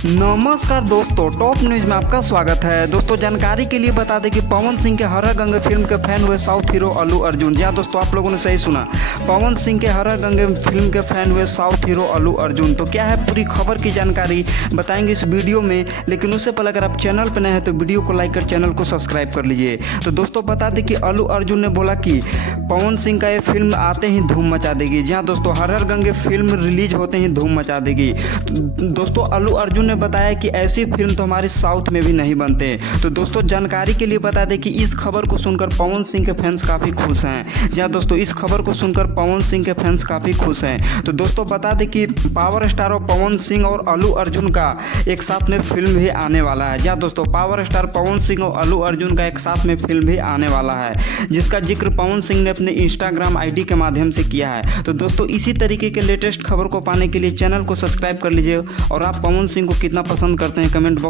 नमस्कार दोस्तों, top news में आपका स्वागत है। दोस्तों जानकारी के लिए बता दें कि पवन सिंह के हरा गंगे फिल्म के फैन हुए साउथ हीरो अल्लू अर्जुन। जी हाँ दोस्तों, आप लोगों ने सही सुना, पवन सिंह के हरा गंगे फिल्म के फैन हुए साउथ हीरो अल्लू अर्जुन। तो क्या है पूरी खबर की जानकारी बताएंगे इस वीडियो में, लेकिन उससे पहले अगर आप चैनल पर नए हैं तो वीडियो को लाइक कर चैनल को सब्सक्राइब कर लीजिए। तो दोस्तों बता दें कि अल्लू अर्जुन ने बोला कि पवन सिंह का ये फिल्म आते ही धूम मचा देगी। जी हाँ दोस्तों, हर गंगे फिल्म रिलीज होते ही धूम मचा देगी। दोस्तों अल्लू अर्जुन ने बताया कि ऐसी फिल्म तो हमारे साउथ में भी नहीं बनते। तो दोस्तों जानकारी के लिए बता दें कि इस खबर को सुनकर पवन सिंह के फैंस काफ़ी खुश हैं। जी हाँ दोस्तों, इस खबर को सुनकर पवन सिंह के फैंस काफ़ी खुश हैं। तो दोस्तों बता दें कि पावर स्टार और पवन सिंह और अल्लू अर्जुन का एक साथ में फिल्म भी आने वाला है। जी हाँ दोस्तों, पावर स्टार पवन सिंह और अल्लू अर्जुन का एक साथ में फिल्म भी आने वाला है, जिसका जिक्र पवन सिंह ने अपने इंस्टाग्राम आईडी के माध्यम से किया है। तो दोस्तों इसी तरीके के लेटेस्ट खबर को पाने के लिए चैनल को सब्सक्राइब कर लीजिए। और आप पवन सिंह को कितना पसंद करते हैं कमेंट बॉक्स